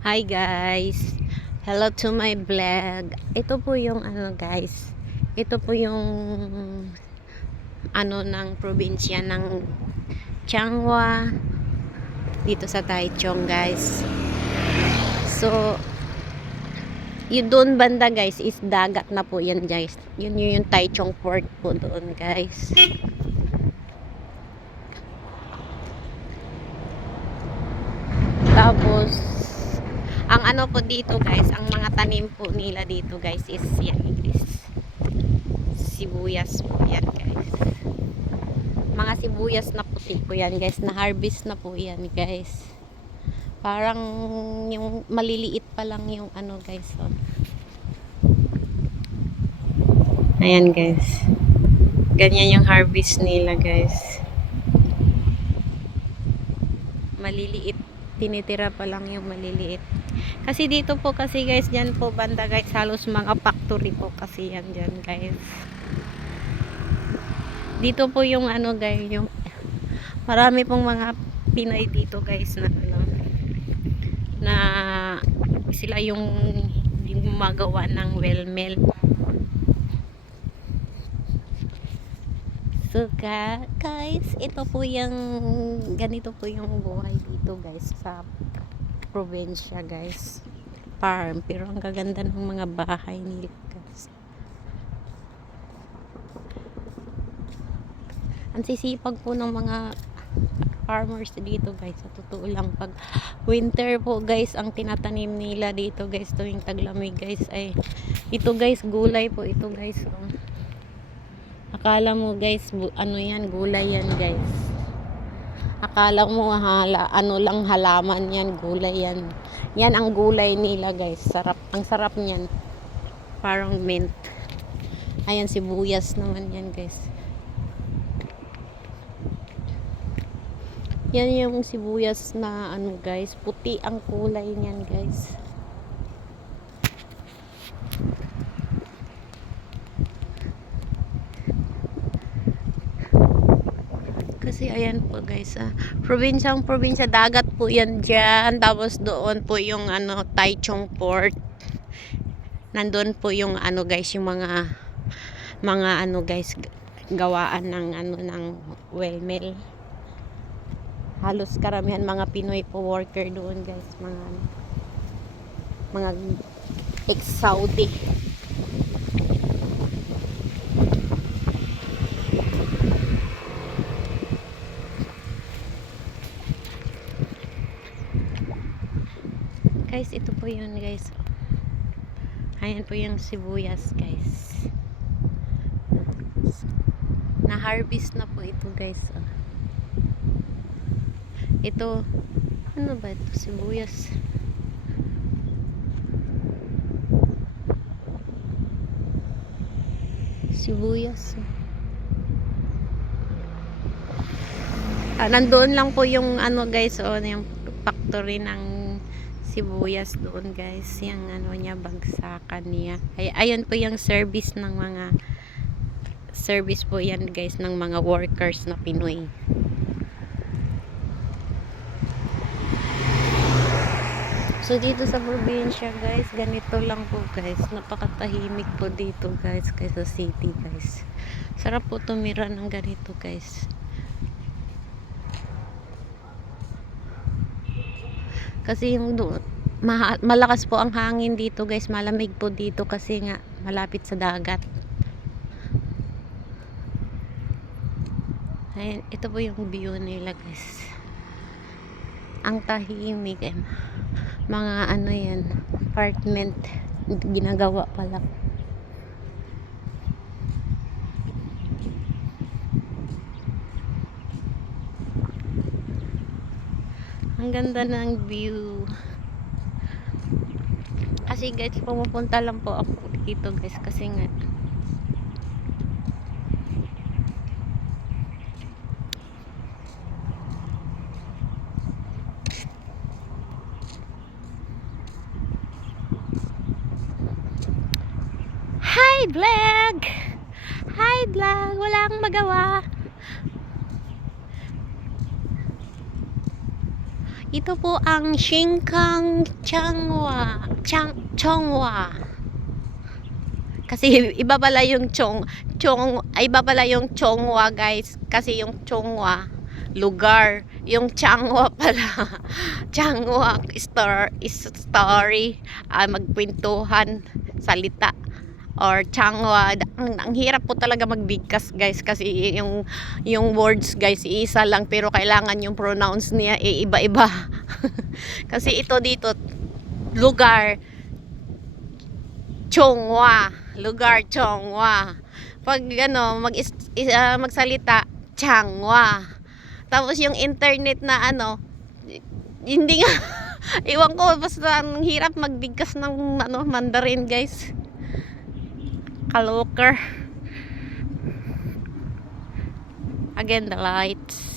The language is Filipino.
Hi guys. Hello to my vlog. Ito po yung guys. Ito po yung ng probinsya ng Changhua dito sa Taichung guys. So yun doon banda guys is dagat na po yan guys. Yun yung Taichung port po doon guys. Tapos ang po dito guys, ang mga tanim po nila dito guys is yan guys. Sibuyas po yan guys. Mga sibuyas na puti po yan guys, na harvest na po yan guys. Parang yung maliliit pa lang yung guys. Oh. Ayan guys. Ganyan yung harvest nila guys. Maliliit, tinitira pa lang yung maliliit. Kasi dito po kasi guys, dyan po banda guys, halos mga factory po kasi yan dyan guys. Dito po yung guys, yung marami pong mga Pinoy dito guys na sila yung gumagawa ng well mill. So guys, ito po yung ganito po yung buhay dito guys sa probinsya guys. Farm, pero ang gaganda ng mga bahay nila guys. Ang sisipag po ng mga farmers dito guys, sa totoo lang, pag winter po guys, ang tinatanim nila dito guys tuwing taglamig guys ay ito guys, gulay po ito guys. Oh. Akala mo guys, yan, gulay yan guys. Akala mo lang halaman yan, gulay yan. Yan ang gulay nila guys. Sarap, ang sarap niyan. Parang mint. Ayan, sibuyas naman yan guys. Yan yung sibuyas na guys, puti ang kulay niyan guys. Kasi ayan po guys, probinsya, dagat po yan dyan. Tapos doon po yung Taichung Port. Nandun po yung guys, yung mga guys, gawaan ng ng well mill. Halos karamihan mga Pinoy po worker doon guys, mga ex-Saudi. Guys, ito po yun guys. Ayan po yung sibuyas guys. Na harvest na po ito guys. Ito, ano ba ito? Sibuyas. Sibuyas. Nandoon lang po yung guys, yung factory ng sibuyas doon guys, yung niya, bagsakan niya. Ayun po yung service po yan guys ng mga workers na Pinoy. So dito sa probinsya guys, ganito lang po guys, napakatahimik po dito guys kaysa city guys. Sarap po tumira ng ganito guys. Kasi yung doon, malakas po ang hangin dito guys, malamig po dito kasi nga malapit sa dagat. Ayan, ito po yung view nila guys. Ang tahimik, mga yan, apartment ginagawa pala. Ang ganda ng view. Kasi guys, pumupunta lang po ako dito guys kasi nga Hi vlog! Hi vlog! Wala akong magawa. Ito po ang Shinkang Chongwa. Kasi iba pala yung iba pala yung Chongwa guys. Kasi yung Chongwa, lugar. Yung Changwa pala. Changwa, story. Magkwentuhan, salita. Or Changwa. Ang hirap po talaga magbigkas guys. Kasi yung words guys, iisa lang. Pero kailangan yung pronounce niya iba-iba. Kasi ito dito, lugar. Chongwa, lugar Chongwa. Pag magsalita Changwa. Tapos yung internet na hindi nga iwan ko basta ang hirap magbigkas ng Mandarin, guys. Kaloker. Again the lights.